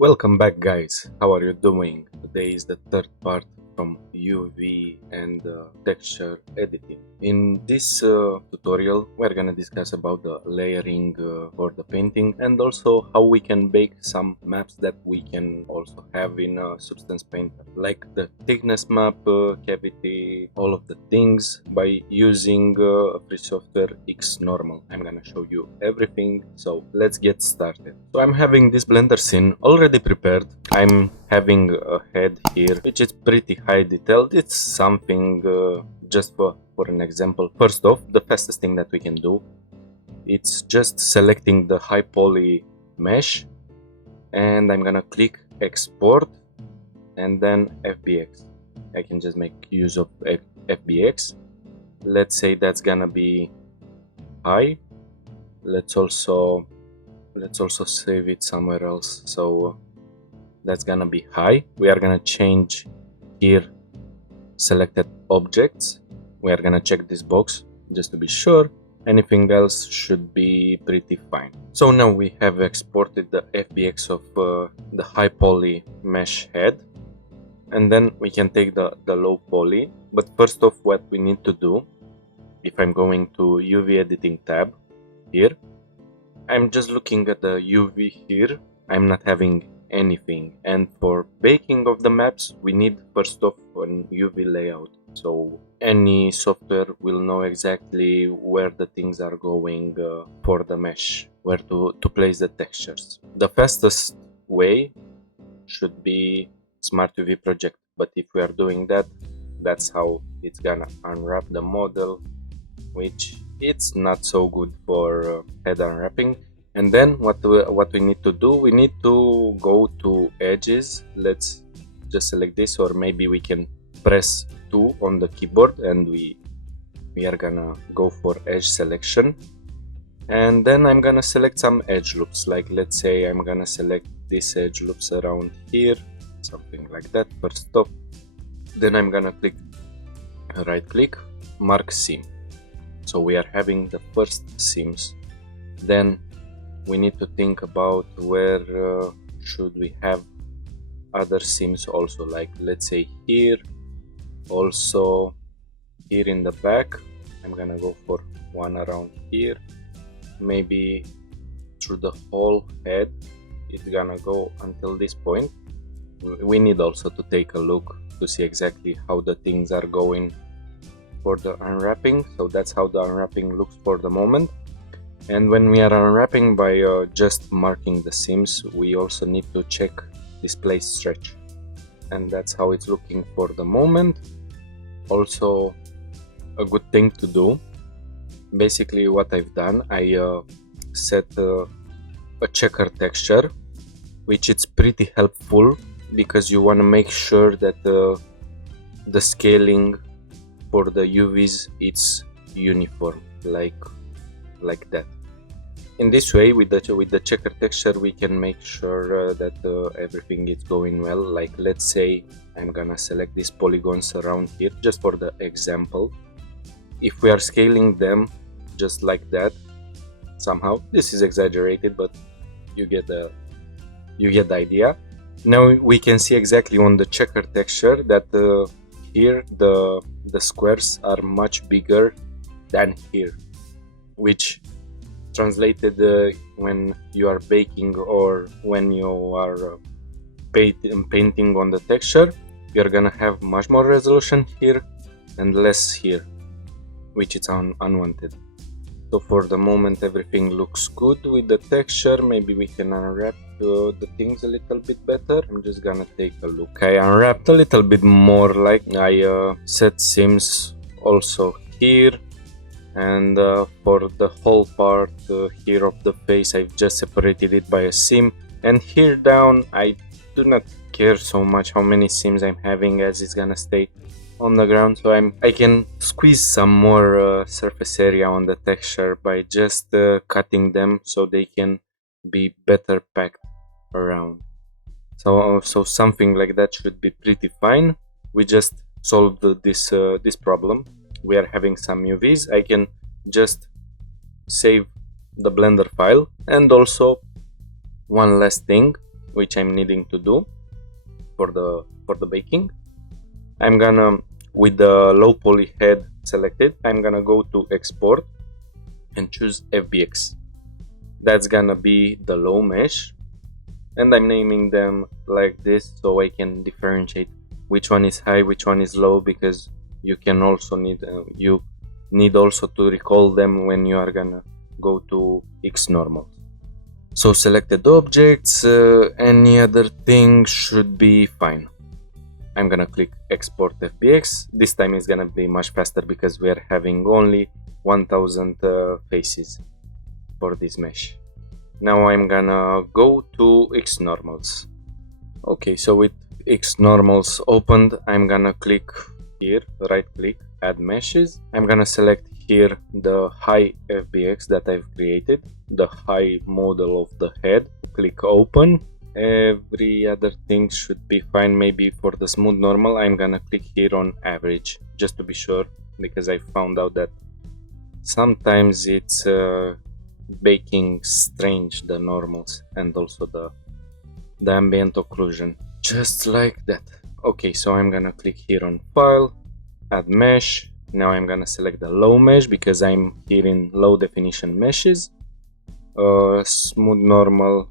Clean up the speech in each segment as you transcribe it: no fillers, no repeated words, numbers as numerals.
Welcome back, guys. How are you doing? Today is the third part from UV and texture editing. In this tutorial we're gonna discuss about the layering for the painting and also how we can bake some maps that we can also have in Substance Painter, like the thickness map, cavity, all of the things by using free software X Normal. I'm gonna show you everything, so let's get started. So I'm having this blender scene already prepared. I'm having a head here which is pretty high detailed. It's something just for an example. First off, the fastest thing that we can do, it's just selecting the high poly mesh, and I'm gonna click export and then FBX. I can just make use of FBX. Let's say that's gonna be high. Let's also save it somewhere else. So that's gonna be high. We are gonna change here selected objects. We are gonna check this box just to be sure. Anything else should be pretty fine. So now we have exported the FBX of the high poly mesh head, and then we can take the low poly. But first off, what we need to do, if I'm going to UV editing tab here, I'm just looking at the UV here. I'm not having anything, and for baking of the maps we need first off an UV layout, so any software will know exactly where the things are going for the mesh, where to place the textures. The fastest way should be Smart UV project, but if we are doing that, that's how it's gonna unwrap the model, which it's not so good for head unwrapping. And then what we need to do, we need to go to edges. Let's just select this, or maybe we can press 2 on the keyboard and we are gonna go for edge selection. And then I'm gonna select some edge loops, like let's say I'm gonna select this edge loops around here, something like that, first off. Then I'm gonna click right click, mark seam. So we are having the first seams. Then we need to think about where should we have other seams also, like let's say here, also here in the back. I'm gonna go for one around here, maybe through the whole head. It's gonna go until this point. We need also to take a look to see exactly how the things are going for the unwrapping. So that's how the unwrapping looks for the moment. And when we are unwrapping by just marking the seams, we also need to check display stretch, and that's how it's looking for the moment. Also a good thing to do, basically what I've done, I set a checker texture, which is pretty helpful because you want to make sure that the scaling for the UVs it's uniform, like that. In this way, with the checker texture, we can make sure that everything is going well. Like let's say I'm gonna select these polygons around here just for the example. If we are scaling them just like that, somehow this is exaggerated, but you get the idea. Now we can see exactly on the checker texture that here the squares are much bigger than here, which translated when you are baking or when you are painting on the texture, you're gonna have much more resolution here and less here, which is unwanted. So for the moment everything looks good with the texture. Maybe we can unwrap the things a little bit better. I'm just gonna take a look. I unwrapped a little bit more, like I set seams also here, and for the whole part here of the face I've just separated it by a seam, and here down I do not care so much how many seams I'm having, as it's gonna stay on the ground. So I can squeeze some more surface area on the texture by just cutting them so they can be better packed around. So something like that should be pretty fine. We just solved this problem. We are having some UVs. I can just save the Blender file. And also one last thing, which I'm needing to do for the baking. I'm gonna, with the low poly head selected, I'm gonna go to export and choose FBX. That's gonna be the low mesh, and I'm naming them like this so I can differentiate which one is high, which one is low, because you can also need also to recall them when you are gonna go to X normal. So selected objects, any other thing should be fine. I'm gonna click export FBX. This time it's gonna be much faster because we are having only 1000 faces for this mesh. Now I'm gonna go to X normals. Okay, so with X normals opened, I'm gonna click here, right click, add meshes. I'm gonna select here the high FBX that I've created, the high model of the head. Click open. Every other thing should be fine. Maybe for the smooth normal, I'm gonna click here on average, just to be sure, because I found out that sometimes it's baking strange, the normals and also the ambient occlusion, just like that. Okay, so I'm gonna click here on file, add mesh. Now I'm gonna select the low mesh because I'm here in low definition meshes. Smooth normal,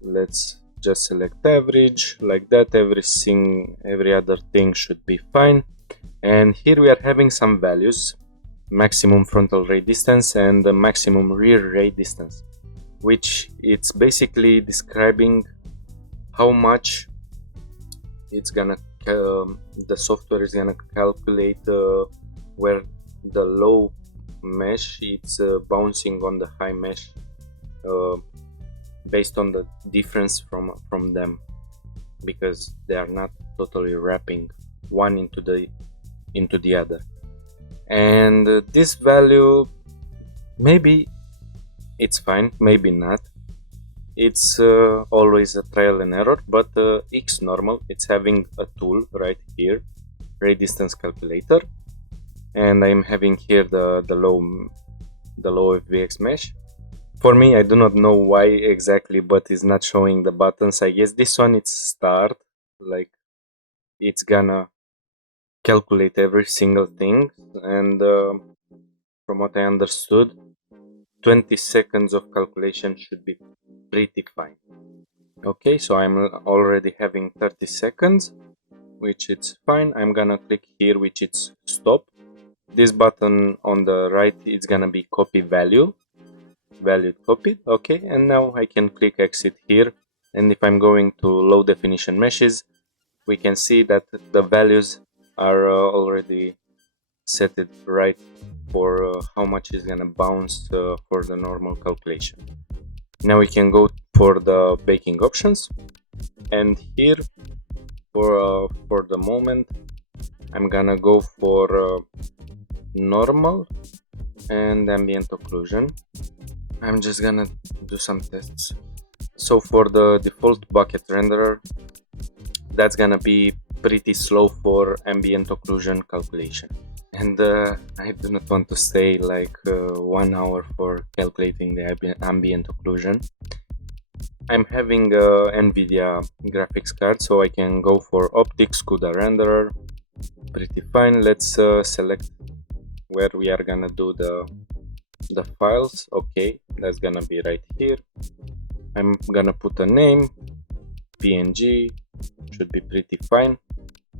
let's just select average, like that. Every other thing should be fine. And here we are having some values: maximum frontal ray distance and the maximum rear ray distance, which it's basically describing how much it's gonna the software is gonna calculate where the low mesh it's bouncing on the high mesh, based on the difference from them, because they are not totally wrapping one into the other. And this value, maybe it's fine, maybe not. It's always a trial and error, but X normal, it's having a tool right here, ray distance calculator, and I'm having here the low FBX mesh. For me, I do not know why exactly, but it's not showing the buttons. I guess this one it's start, like it's gonna calculate every single thing, and from what I understood, 20 seconds of calculation should be pretty fine. Okay, so I'm already having 30 seconds, which it's fine. I'm gonna click here, which it's stop. This button on the right, it's gonna be copy value copied. Okay, and now I can click exit here, and if I'm going to low definition meshes, we can see that the values are already set it right for how much is gonna bounce for the normal calculation. Now we can go for the baking options, and here for the moment I'm gonna go for normal and ambient occlusion. I'm just gonna do some tests. So for the default bucket renderer, that's gonna be pretty slow for ambient occlusion calculation. And I do not want to stay like 1 hour for calculating the ambient occlusion. I'm having a NVIDIA graphics card, so I can go for optics CUDA renderer. Pretty fine. Let's select where we are gonna do the files. Okay, that's gonna be right here. I'm gonna put a name, PNG, should be pretty fine.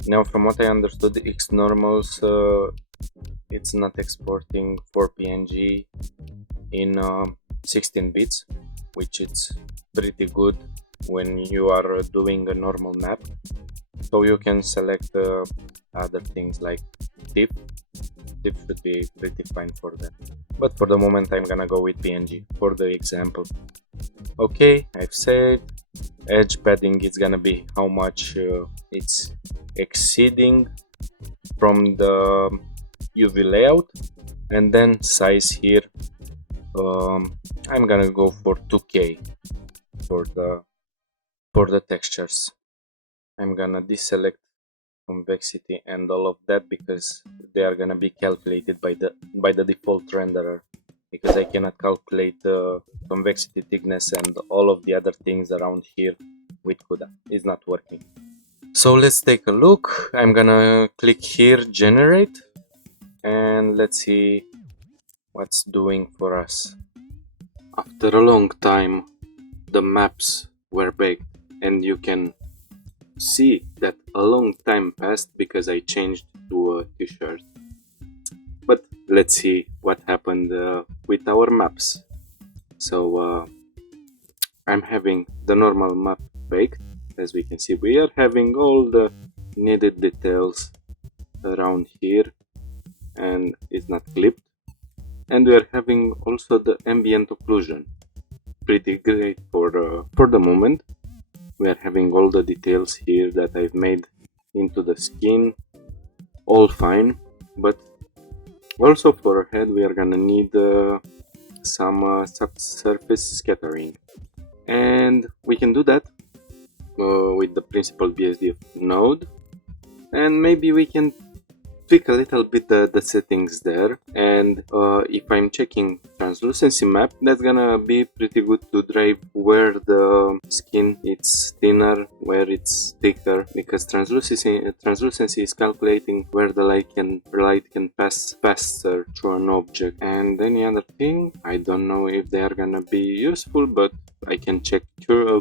Now from what I understood, X normals it's not exporting for PNG in 16 bits, which is pretty good when you are doing a normal map. So you can select other things like TIFF. TIFF should be pretty fine for that. But for the moment I'm gonna go with PNG for the example. Okay, I've said edge padding is gonna be how much it's exceeding from the UV layout, and then size here I'm gonna go for 2K for the textures. I'm gonna deselect convexity and all of that because they are gonna be calculated by the default renderer, because I cannot calculate convexity, thickness and all of the other things around here with CUDA. It's not working. So let's take a look. I'm gonna click here, generate, and let's see what's doing for us. After a long time, the maps were baked, and you can see that a long time passed because I changed to a t-shirt. But let's see what happened with our maps. So I'm having the normal map baked. As we can see, we are having all the needed details around here, and it's not clipped. And we are having also the ambient occlusion. Pretty great for the moment. We are having all the details here that I've made into the skin, all fine. But also for our head, we are gonna need some subsurface scattering, and we can do that with the principal BSD node, and maybe we can tweak a little bit the settings there. And if I'm checking translucency map, that's gonna be pretty good to drive where the skin it's thinner, where it's thicker, because translucency is calculating where the light can pass faster through an object. And any other thing, I don't know if they are gonna be useful, but I can check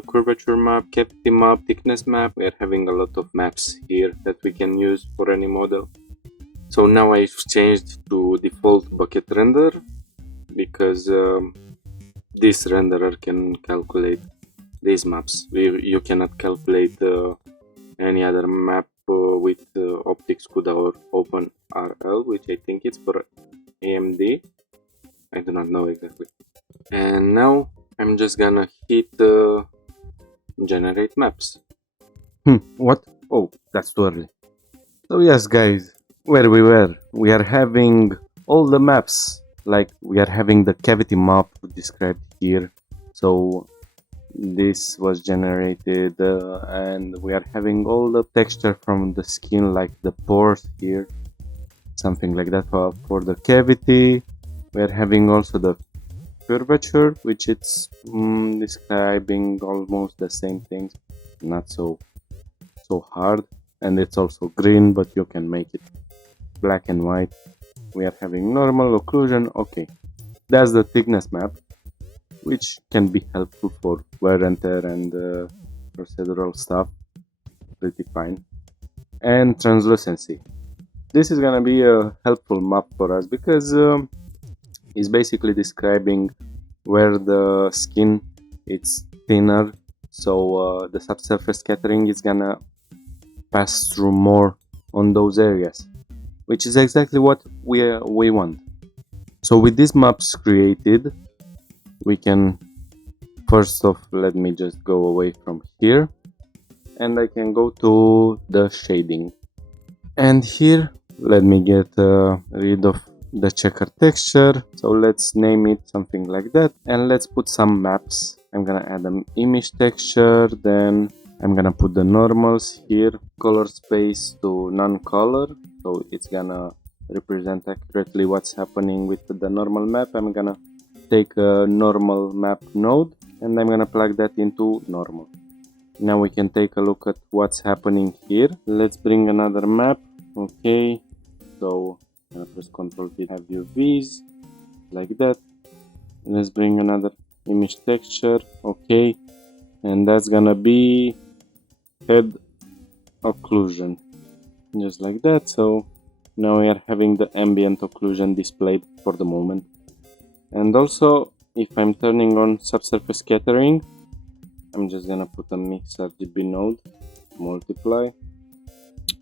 curvature map, cavity map, thickness map. We are having a lot of maps here that we can use for any model. So now I've changed to default bucket render because this renderer can calculate these maps. You cannot calculate any other map with Optics CUDA or OpenRL, which I think it's for AMD. I do not know exactly. And now I'm just gonna hit generate maps. What? Oh, that's too early. So yes, guys, where we are having all the maps, like we are having the cavity map described here. So this was generated and we are having all the texture from the skin, like the pores here, something like that. For the cavity, we are having also the curvature, which it's describing almost the same things, not so hard. And it's also green, but you can make it black and white. We are having normal occlusion. Okay, that's the thickness map, which can be helpful for wear and tear and procedural stuff. Pretty fine. And translucency. This is gonna be a helpful map for us because it's basically describing where the skin it's thinner, so the subsurface scattering is gonna pass through more on those areas, which is exactly what we want. So with these maps created, we can first off, let me just go away from here, and I can go to the shading, and here let me get rid of the checker texture. So let's name it something like that, and let's put some maps. I'm gonna add an image texture, then I'm gonna put the normals here, color space to non-color, so it's gonna represent accurately what's happening with the normal map. I'm gonna take a normal map node and I'm gonna plug that into normal. Now we can take a look at what's happening here. Let's bring another map. Okay, so I'm gonna press Ctrl V, have UVs like that. Let's bring another image texture. Okay, and that's gonna be head occlusion, just like that. So now we are having the ambient occlusion displayed for the moment. And also, if I'm turning on subsurface scattering, I'm just gonna put a mix RGB node, multiply.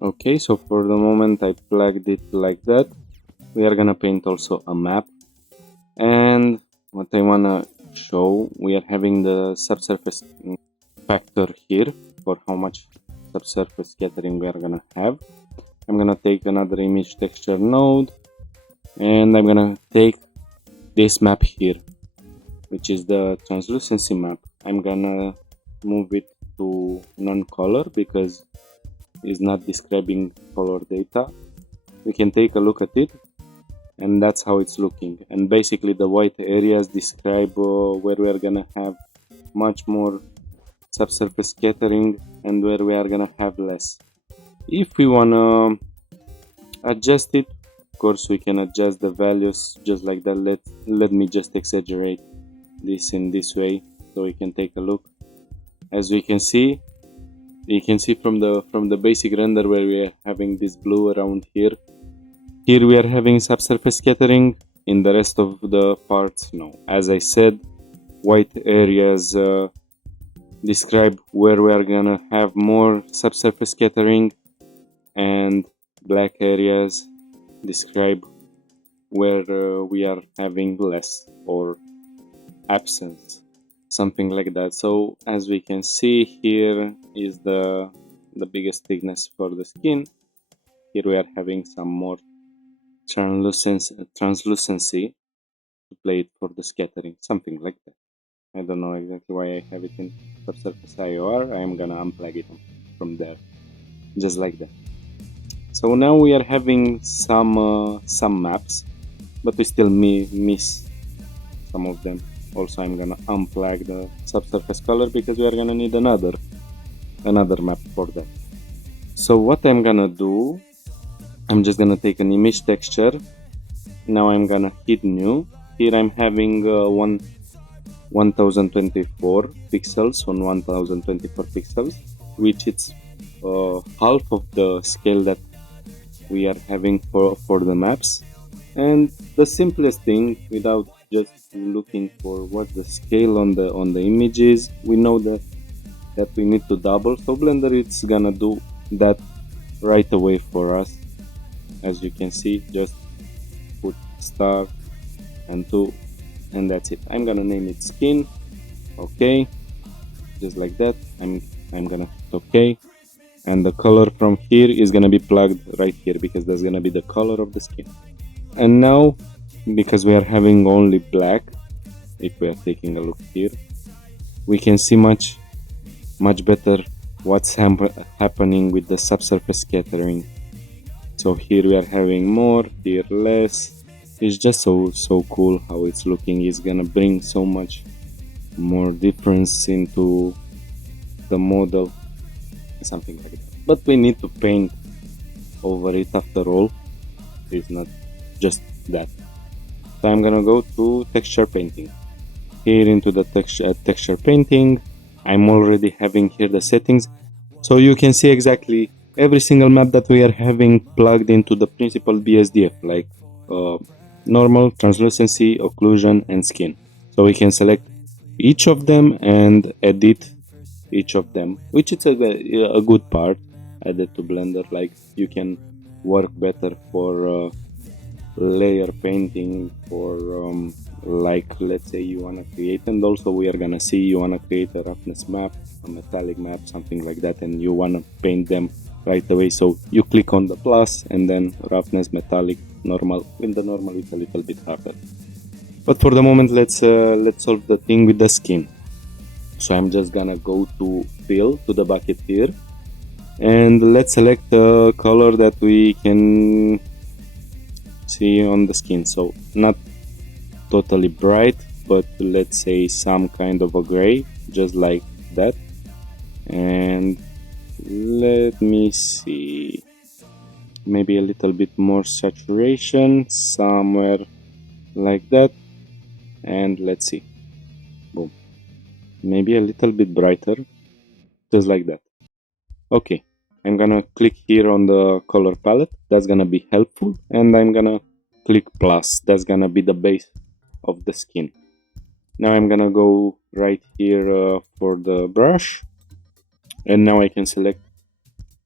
Okay, so for the moment I plugged it like that. We are gonna paint also a map, and what I wanna show, we are having the subsurface factor here for how much subsurface scattering we are gonna have. I'm gonna take another image texture node and I'm gonna take this map here, which is the translucency map. I'm gonna move it to non-color because it's not describing color data. We can take a look at it, and that's how it's looking. And basically the white areas describe where we are gonna have much more subsurface scattering and where we are gonna have less. If we wanna adjust it, of course we can adjust the values just like that. Let me just exaggerate this in this way so we can take a look. As we can see, you can see from the basic render where we are having this blue around here. Here we are having subsurface scattering. In the rest of the parts, no. As I said, white areas describe where we are gonna have more subsurface scattering, and black areas describe where we are having less or absence, something like that. So as we can see, here is the biggest thickness for the skin. Here we are having some more translucency to play it for the scattering, something like that. I don't know exactly why I have it in subsurface IOR. I am gonna unplug it from there, just like that. So now we are having some maps, but we still miss some of them. Also, I'm gonna unplug the subsurface color because we are gonna need another map for that. So what I'm gonna do, I'm just gonna take an image texture. Now I'm gonna hit new. Here I'm having 1024 pixels on 1024 pixels, which is half of the scale that we are having for the maps. And the simplest thing, without just looking for what the scale on the image is, we know that we need to double. So Blender it's gonna do that right away for us. As you can see, just put star and 2, and that's it. I'm gonna name it skin. Okay, just like that. I'm gonna hit OK, and the color from here is gonna be plugged right here because that's gonna be the color of the skin. And now, because we are having only black, if we are taking a look here, we can see much better what's happening with the subsurface scattering. So here we are having more, here less. It's just so cool how it's looking. It's gonna bring so much more difference into the model, something like that. But we need to paint over it after all. It's not just that. So I'm gonna go to texture painting. Here into the texture painting, I'm already having here the settings, so you can see exactly every single map that we are having plugged into the principal BSDF, like normal, translucency, occlusion, and skin. So we can select each of them and edit each of them, which is a good part added to Blender. Like you can work better for layer painting, for like let's say you want to create, and also we are gonna see you want to create a roughness map, a metallic map, something like that, and you want to paint them right away. So you click on the plus and then roughness, metallic, normal. In the normal it's a little bit harder, but for the moment let's solve the thing with the skin. So I'm just gonna go to fill, to the bucket here, and let's select the color that we can see on the skin. So not totally bright, but let's say some kind of a gray, just like that. And let me see, maybe a little bit more saturation, somewhere like that. And let's see, boom, maybe a little bit brighter, just like that. Okay, I'm gonna click here on the color palette, that's gonna be helpful, and I'm gonna click plus, that's gonna be the base of the skin. Now I'm gonna go right here for the brush, and now I can select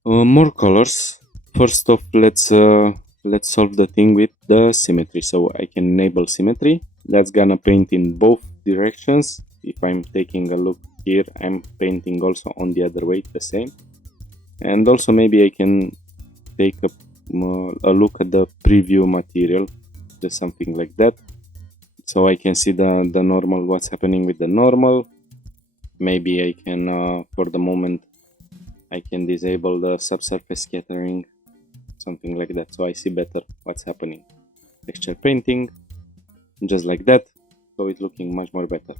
more colors. First off, let's solve the thing with the symmetry. So I can enable symmetry, that's gonna paint in both directions. If I'm taking a look here, I'm painting also on the other way, the same. And also maybe I can take a look at the preview material, just something like that, so I can see the normal, what's happening with the normal. Maybe I can for the moment I can disable the subsurface scattering, something like that, so I see better what's happening. Texture painting, just like that, so it's looking much more better.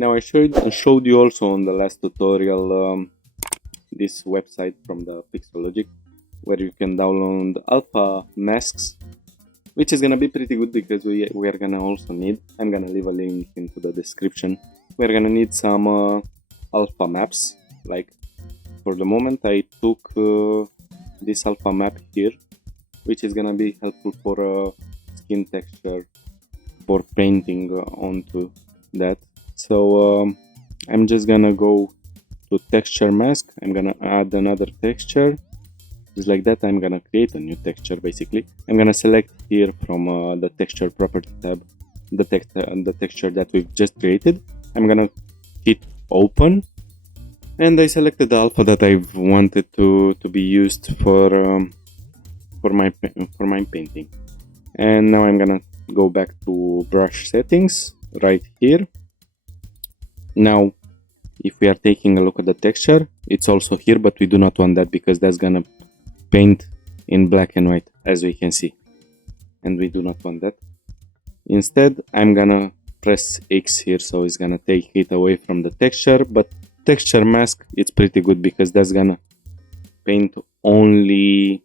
Now I showed you also on the last tutorial this website from the Pixologic where you can download alpha masks, which is gonna be pretty good because we are gonna also need, I'm gonna leave a link into the description, we're gonna need some alpha maps. Like for the moment I took this alpha map here, which is gonna be helpful for skin texture, for painting onto that. So I'm just gonna go to texture mask, I'm gonna add another texture, just like that. I'm gonna create a new texture. Basically I'm gonna select here from the texture property tab the texture that we've just created. I'm gonna hit open, and I selected the alpha that I wanted to be used for my painting. And now I'm gonna go back to brush settings right here. Now if we are taking a look at the texture, it's also here, but we do not want that because that's gonna paint in black and white, as we can see, and we do not want that. Instead I'm gonna press X here, so it's gonna take it away from the texture, but texture mask, it's pretty good because that's gonna paint only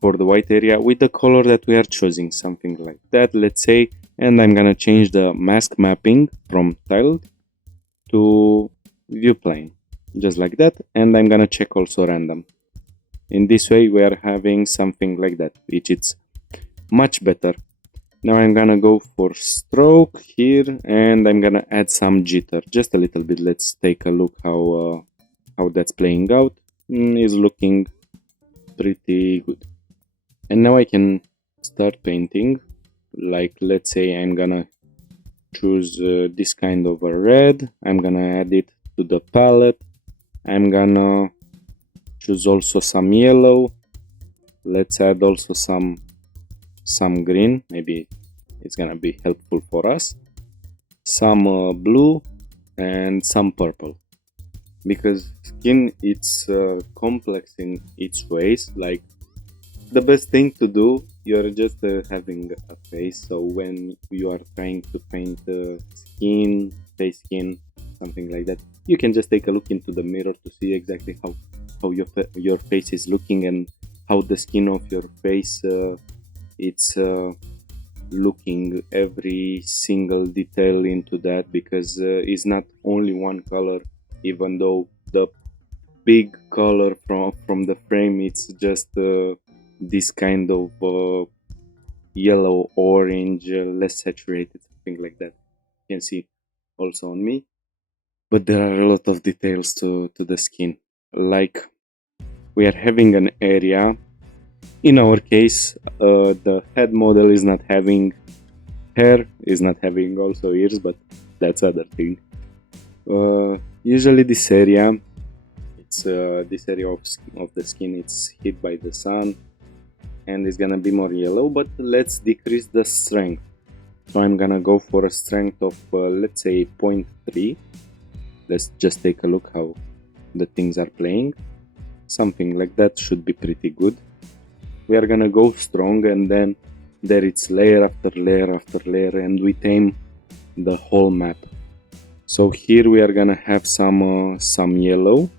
for the white area with the color that we are choosing, something like that, let's say. And I'm gonna change the mask mapping from tiled to view plane, just like that. And I'm gonna check also random. In this way we are having something like that, which is much better. Now I'm gonna go for stroke here, and I'm gonna add some jitter, just a little bit. Let's take a look how that's playing out. Is looking pretty good. And now I can start painting. Like let's say I'm gonna choose this kind of a red, I'm gonna add it to the palette. I'm gonna choose also some yellow, let's add also some green, maybe it's gonna be helpful for us, some blue, and some purple, because skin it's complex in its ways. Like the best thing to do, you're just having a face, so when you are trying to paint skin, face skin, something like that, you can just take a look into the mirror to see exactly how your face is looking, and how the skin of your face it's looking, every single detail into that, because it's not only one color, even though the big color from the frame it's just this kind of yellow orange, less saturated, something like that, you can see also on me. But there are a lot of details to the skin. Like we are having an area, in our case the head model is not having hair, is not having also ears, but that's other thing. Usually this area, it's this area of the skin, it's hit by the sun and it's gonna be more yellow. But let's decrease the strength, so I'm gonna go for a strength of let's say 0.3. Let's just take a look how the things are playing. Something like that should be pretty good. We are gonna go strong, and then there it's layer after layer after layer, and we tame the whole map. So here we are gonna have some yellow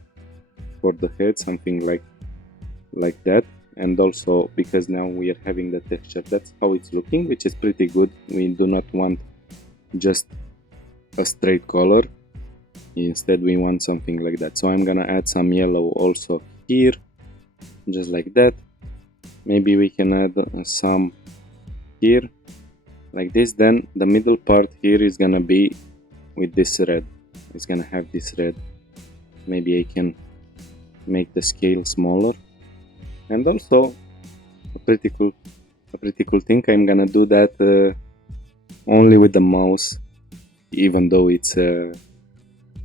for the head, something like that. And also because now we are having the texture, that's how it's looking, which is pretty good. We do not want just a straight color, instead we want something like that. So I'm gonna add some yellow also here, just like that. Maybe we can add some here like this. Then the middle part here is gonna be with this red, it's gonna have this red. Maybe I can make the scale smaller. And also a pretty cool thing, I'm gonna do that only with the mouse, even though it's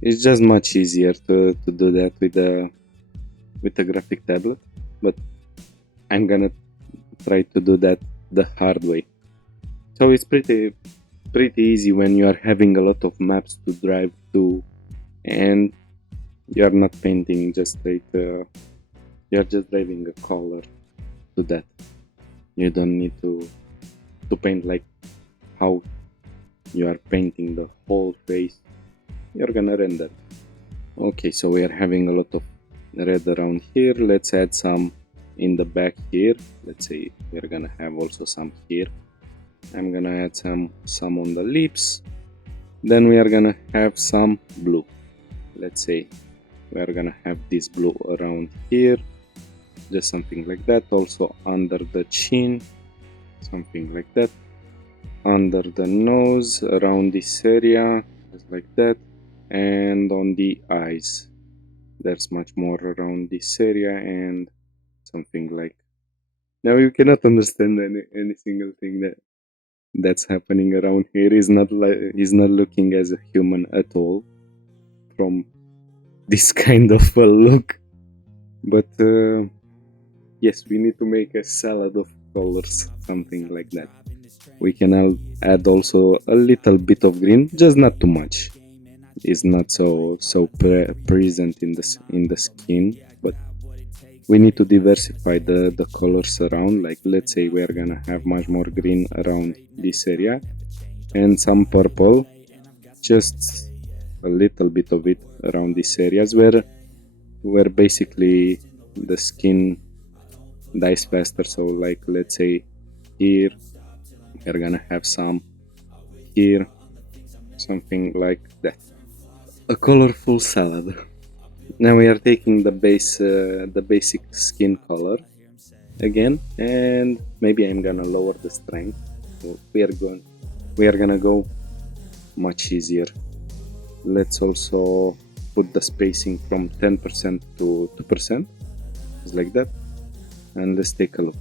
just much easier to do that with a graphic tablet, but I'm gonna try to do that the hard way. So it's pretty easy when you are having a lot of maps to drive to, and you are not painting just straight, you are just driving a color to that. You don't need to paint like how you are painting the whole face you're gonna render. Okay, so we are having a lot of red around here. Let's add some in the back here. Let's say we're gonna have also some here. I'm gonna add some on the lips. Then we are gonna have some blue. Let's say we are gonna have this blue around here, just something like that. Also under the chin, something like that. Under the nose, around this area, just like that. And on the eyes, there's much more around this area and something like. Now you cannot understand any single thing that's happening around here. He's not looking as a human at all from this kind of a look. But yes, we need to make a salad of colors, something like that. We can add also a little bit of green, just not too much. It's not so present in the skin, but we need to diversify the colors around. Like let's say we are gonna have much more green around this area and some purple, just a little bit of it around these areas where basically the skin dies faster. So like let's say here we're gonna have some, here something like that, a colorful salad. Now we are taking the basic skin color again, and maybe I'm gonna lower the strength. So we are gonna go much easier. Let's also put the spacing from 10% to 2%, just like that, and let's take a look.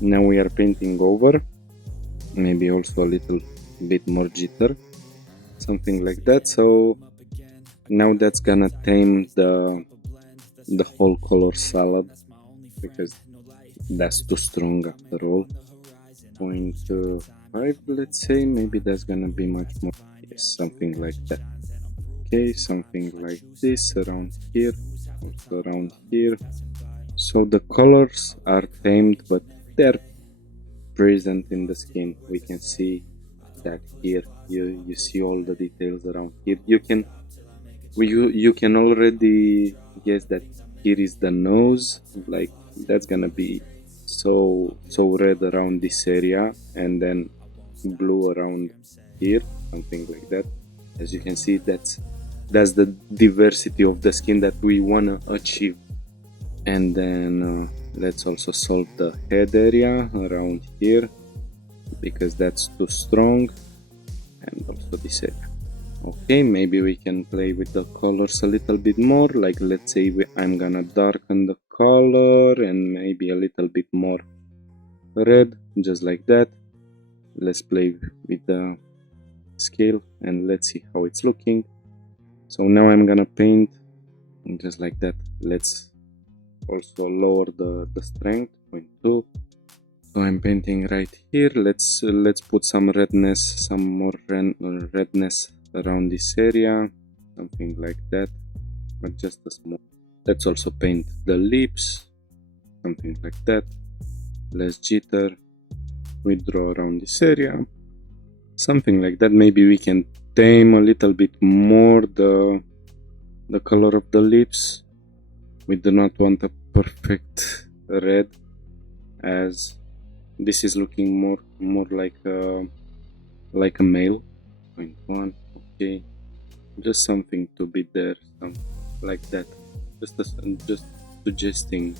Now we are painting over, maybe also a little bit more jitter, something like that. So now that's gonna tame the whole color salad, because that's too strong after all. 0.5, let's say, maybe that's gonna be much more. Yes, something like that. Okay, something like this around here, also around here. So the colors are tamed, but they're present in the skin. We can see that here. You see all the details around here. You can already guess that here is the nose. Like that's gonna be so red around this area, and then blue around here, something like that. As you can see, that's the diversity of the skin that we wanna achieve. And then let's also solve the head area around here, because that's too strong, and also this area. Okay, maybe we can play with the colors a little bit more. Like let's say I'm gonna darken the color and maybe a little bit more red, just like that. Let's play with the scale and let's see how it's looking. So now I'm gonna paint just like that. Let's also lower the strength, 0.2. So I'm painting right here. Let's put some redness, some more redness around this area, something like that, but just a small. Let's also paint the lips, something like that. Less jitter. We draw around this area, something like that. Maybe we can tame a little bit more the color of the lips. We do not want a perfect red, as this is looking more like a male. 0.1. Okay, just something to be there, something like that. Just suggesting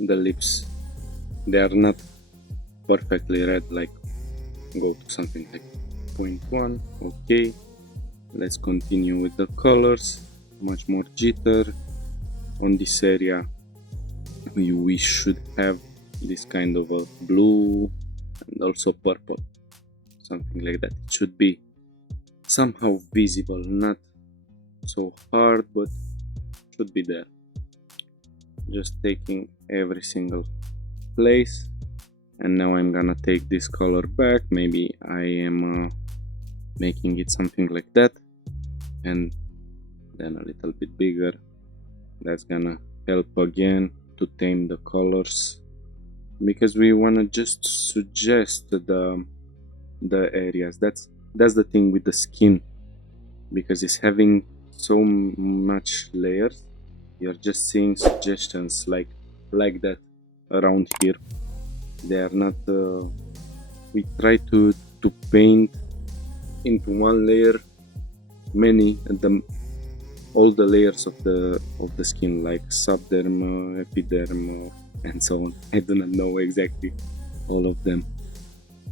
the lips. They are not perfectly red. Like go to something like 0.1. Okay, let's continue with the colors. Much more jitter on this area. We should have this kind of a blue and also purple, something like that. It should be somehow visible, not so hard, but should be there. Just taking every single place, and now I'm gonna take this color back. Maybe I am making it something like that, and then a little bit bigger. That's gonna help again to tame the colors, because we wanna just suggest the areas. That's the thing with the skin. because it's having so much layers. You're just seeing suggestions like that around here. They are not we try to paint into one layer many all the layers of the skin, like subderm, epiderm, and so on. I do not know exactly all of them.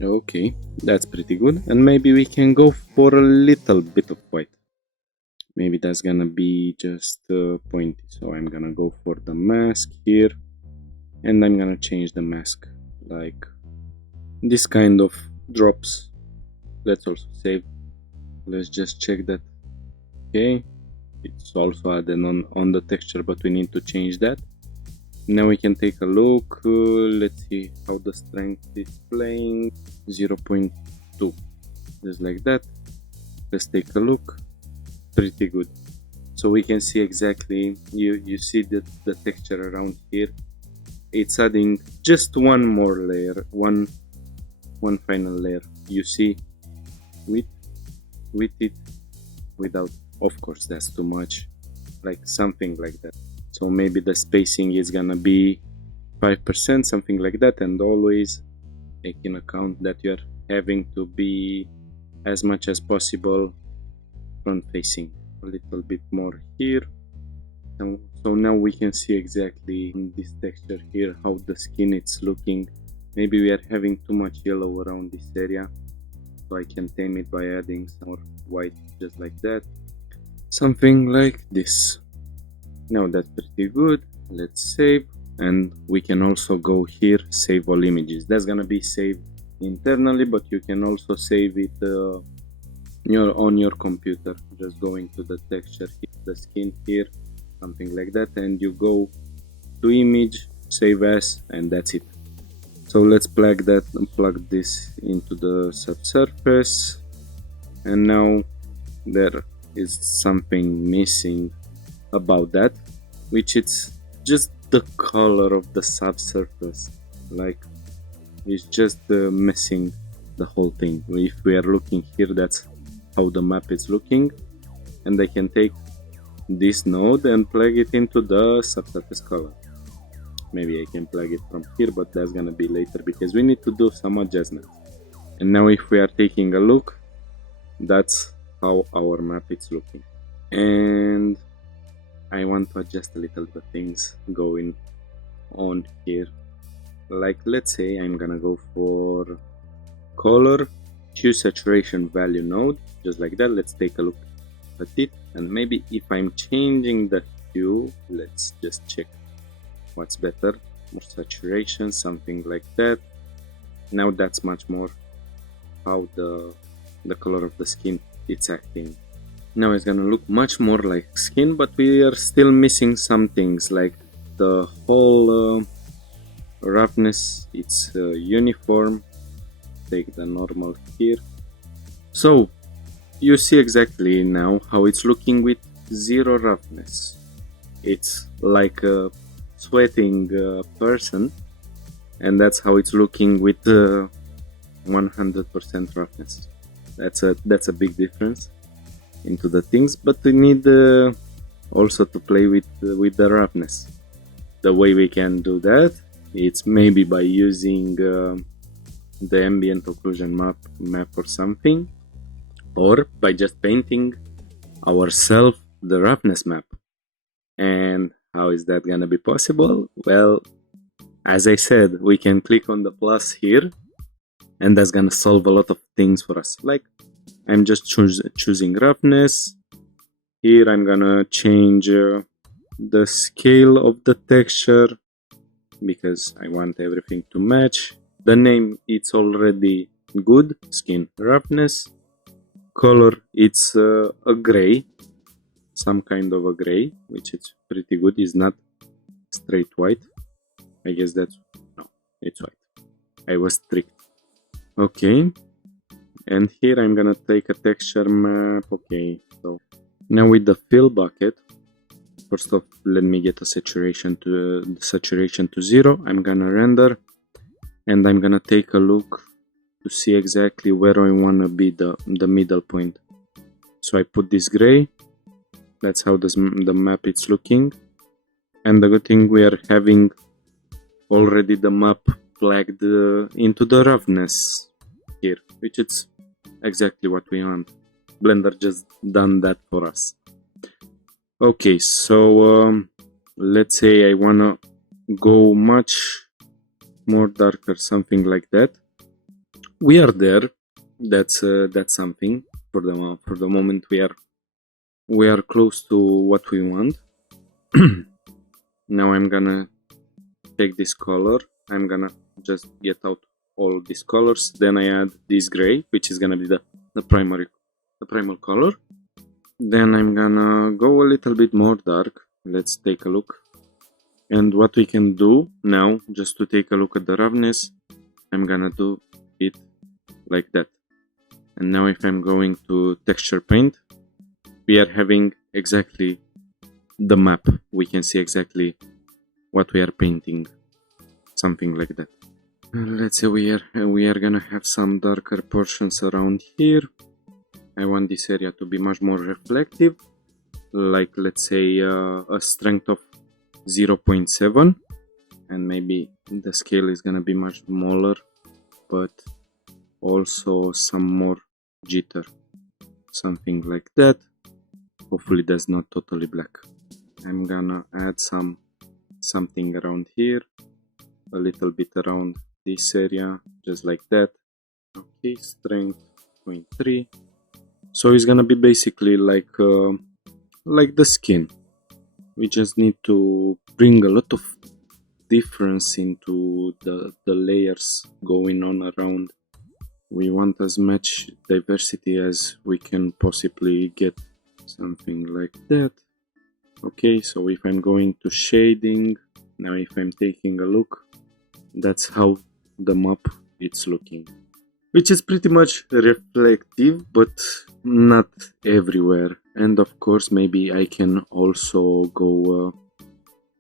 Okay, that's pretty good. And maybe we can go for a little bit of white. Maybe that's gonna be just pointy. So I'm gonna go for the mask here, and I'm gonna change the mask like this kind of drops. Let's also save. Let's just check that. Okay, it's also added on the texture, but we need to change that. Now we can take a look. Let's see how the strength is playing. 0.2, just like that. Let's take a look. Pretty good. So we can see exactly, you see the texture around here. It's adding just one more layer, one final layer. You see with it, without. Of course, that's too much, like something like that. So maybe the spacing is gonna be 5%, something like that, and always take in account that you're having to be as much as possible front facing. A little bit more here. So now we can see exactly in this texture here how the skin is looking. Maybe we are having too much yellow around this area, so I can tame it by adding some more white, just like that. Something like this. Now that's pretty good. Let's save, and we can also go here, save all images. That's gonna be saved internally, but you can also save it on your computer. Just going to the texture here, the skin here, something like that, and you go to image, save as, and that's it. So let's plug this into the subsurface, and now there is something missing about that, which it's just the color of the subsurface. Like it's just missing the whole thing. If we are looking here, that's how the map is looking, and I can take this node and plug it into the subsurface color. Maybe I can plug it from here, but that's gonna be later because we need to do some adjustments. And now if we are taking a look, that's how our map is looking. And I want to adjust a little the things going on here. Like let's say I'm gonna go for color, hue saturation value node, just like that. Let's take a look at it, and maybe if I'm changing the hue, let's just check what's better. More saturation, something like that. Now that's much more how the color of the skin it's acting. Now it's gonna look much more like skin, but we are still missing some things, like the whole roughness. It's uniform. Take the normal here. So you see exactly now how it's looking with zero roughness. It's like a sweating person, and that's how it's looking with 100% roughness. That's a big difference into the things, but we need also to play with the roughness. The way we can do that, it's maybe by using the ambient occlusion map or something, or by just painting ourselves the roughness map. And how is that gonna be possible? Well, as I said, we can click on the plus here, and that's gonna solve a lot of things for us. Like I'm just choosing roughness. Here I'm gonna change the scale of the texture because I want everything to match. The name, it's already good, skin roughness. Color, it's a gray, some kind of a gray, which is pretty good. It's not straight white. I guess no, it's white. I was tricked. Okay, and here I'm gonna take a texture map. Okay, so now with the fill bucket, first off, let me get a saturation to 0. I'm gonna render, and I'm gonna take a look to see exactly where I wanna be the middle point. So I put this gray. That's how the map is looking. And the good thing, we are having already the map plugged into the roughness here, which is exactly what we want. Blender just done that for us. Okay, so let's say I wanna go much more darker, something like that. We are there. That's something. For the moment, we are close to what we want. Now I'm gonna take this color. I'm gonna just get out all these colors. Then I add this gray, which is gonna be the primal color. Then I'm gonna go a little bit more dark. Let's take a look. And what we can do now, just to take a look at the roughness, I'm gonna do it like that. And now if I'm going to texture paint, we are having exactly the map. We can see exactly what we are painting, something like that. Let's say we are gonna have some darker portions around here. I want this area to be much more reflective, like let's say a strength of 0.7, and maybe the scale is gonna be much smaller, but also some more jitter, something like that. Hopefully that's not totally black. I'm gonna add something around here, a little bit around this area, just like that. Okay, strength 0.3. So it's gonna be basically like the skin. We just need to bring a lot of difference into the layers going on around. We want as much diversity as we can possibly get, something like that. Okay, so if I'm going to shading, now if I'm taking a look, that's how the map it's looking, which is pretty much reflective, but not everywhere. And of course, maybe I can also go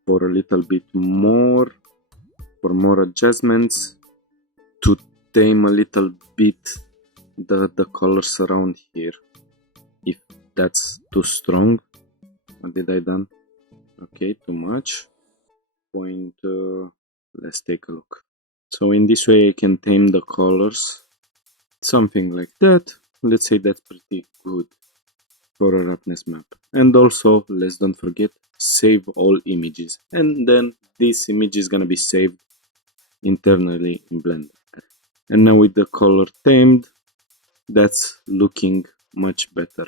for a little bit more, for more adjustments, to tame a little bit the colors around here. If that's too strong, what did I done? Okay, too much. Let's take a look. So in this way I can tame the colors, something like that. Let's say that's pretty good for a roughness map. And also, let's don't forget, save all images, and then this image is gonna be saved internally in Blender. And now with the color tamed, that's looking much better.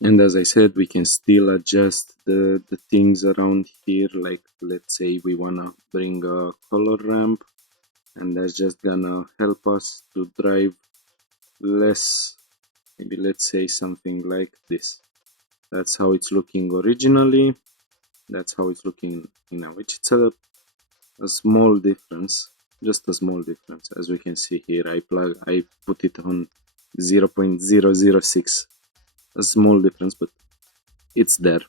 And as I said, we can still adjust the things around here, like let's say we wanna bring a color ramp, and that's just gonna help us to drive less. Maybe let's say something like this. That's how it's looking originally. That's how it's looking now, which is a small difference, just a small difference. As we can see here, I put it on 0.006, a small difference, but it's there.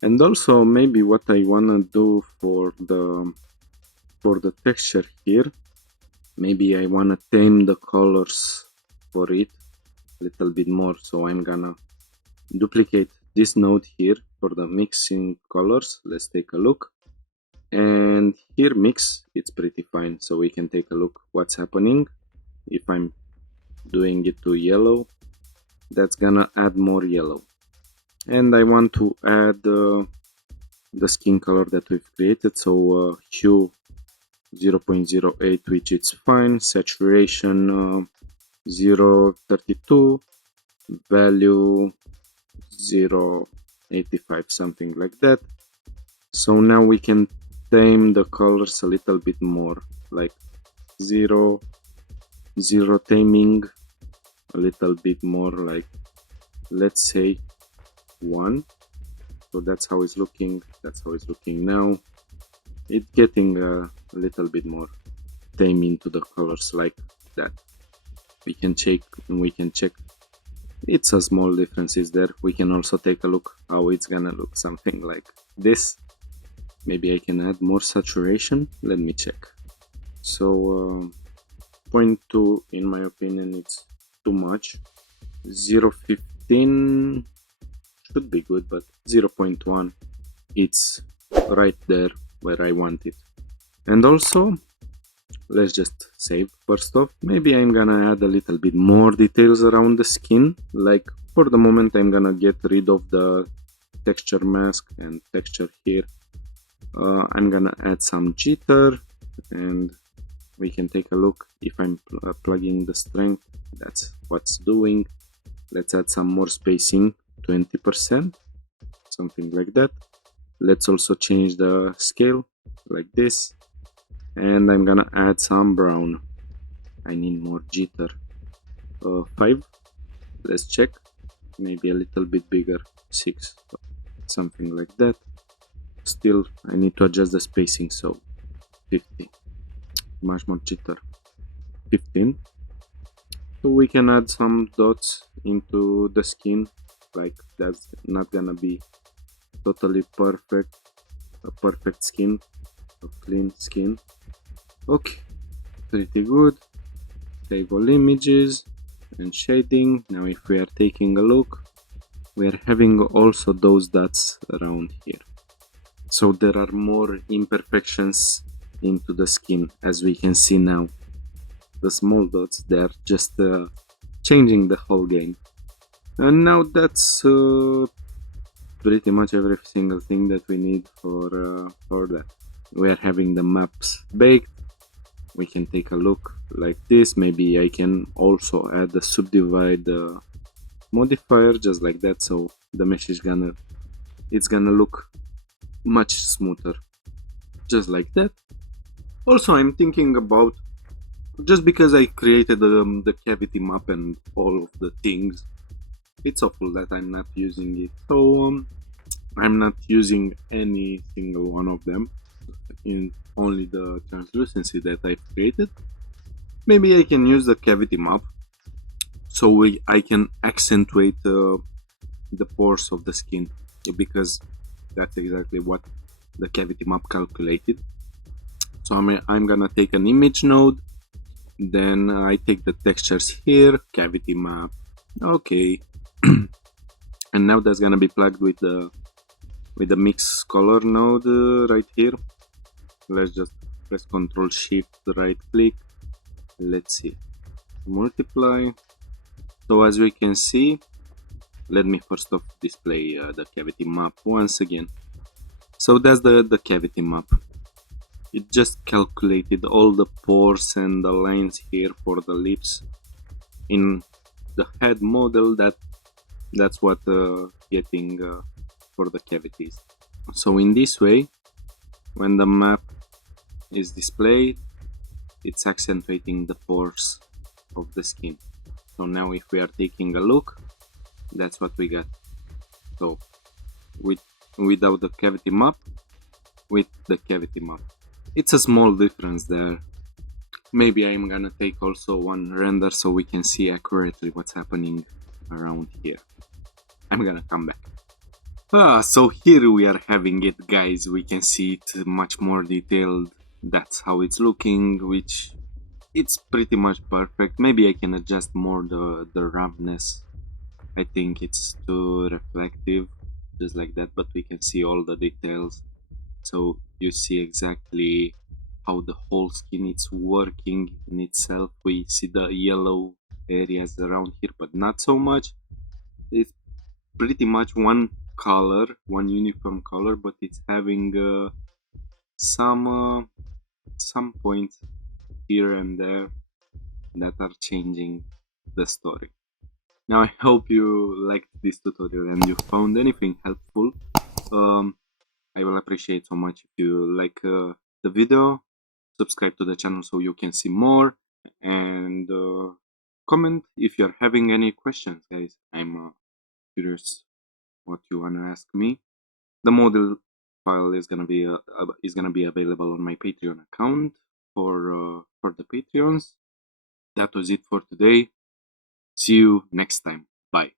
And also maybe what I wanna do for the texture here, maybe I wanna tame the colors for it a little bit more. So I'm gonna duplicate this node here for the mixing colors. Let's take a look. And here mix, it's pretty fine. So we can take a look what's happening. If I'm doing it to yellow, that's gonna add more yellow. And I want to add the skin color that we've created. So hue 0.08, which is fine. Saturation 0.32, value 0.85, something like that. So now we can tame the colors a little bit more, like 0 taming, a little bit more, like let's say 1. So that's how it's looking. That's how it's looking now. It's getting a little bit more tame into the colors, like that. We can check. It's a small differences there. We can also take a look how it's gonna look, something like this. Maybe I can add more saturation. Let me check. So 0.2, in my opinion, it's too much. 0.15 15 should be good, but 0.1, it's right there where I want it. And also, let's just save first off. Maybe I'm gonna add a little bit more details around the skin. Like for the moment, I'm gonna get rid of the texture mask and texture here. I'm gonna add some jitter, and we can take a look if I'm plugging the strength. That's what's doing. Let's add some more spacing, 20%, something like that. Let's also change the scale like this, and I'm gonna add some brown. I need more jitter. 5. Let's check. Maybe a little bit bigger. 6. Something like that. Still, I need to adjust the spacing, so 50. Much more jitter. 15. So we can add some dots into the skin. Like that's not gonna be totally perfect. A perfect skin. A clean skin. Okay. Pretty good. Save all images and shading. Now if we are taking a look, we are having also those dots around here. So there are more imperfections into the skin, as we can see now. The small dots, they are just changing the whole game. And now that's pretty much every single thing that we need for that. We are having the maps baked. We can take a look like this. Maybe I can also add the subdivide modifier just like that, so the mesh is gonna look much smoother, just like that. Also, I'm thinking about, just because I created the cavity map and all of the things, it's awful that I'm not using it. So I'm not using any single one of them, in only the translucency that I've created. Maybe I can use the cavity map so I can accentuate the pores of the skin, because that's exactly what the cavity map calculated. So I'm gonna take an image node, then I take the textures here, cavity map, okay. And now that's gonna be plugged with the mix color node right here. Let's just press Ctrl Shift right click. Let's see, multiply. So as we can see, let me first off display the cavity map once again. So that's the cavity map. It just calculated all the pores and the lines here for the lips. In the head model, that's what getting for the cavities. So in this way, when the map is displayed, it's accentuating the pores of the skin. So now if we are taking a look, that's what we got. So without the cavity map, with the cavity map, it's a small difference there. Maybe I'm gonna take also one render so we can see accurately what's happening around here. I'm gonna come back. So here we are having it, guys. We can see it much more detailed. That's how it's looking, which it's pretty much perfect. Maybe I can adjust more the roughness. I think it's too reflective, just like that, but we can see all the details. So you see exactly how the whole skin is working in itself. We see the yellow areas around here, but not so much. It's pretty much one color, one uniform color, but it's having some points here and there that are changing the story. Now I hope you liked this tutorial and you found anything helpful. I will appreciate so much if you like the video, subscribe to the channel so you can see more, and comment if you're having any questions, guys. I'm curious what you wanna ask me. The model file is gonna be available on my Patreon account for the Patreons. That was it for today. See you next time. Bye.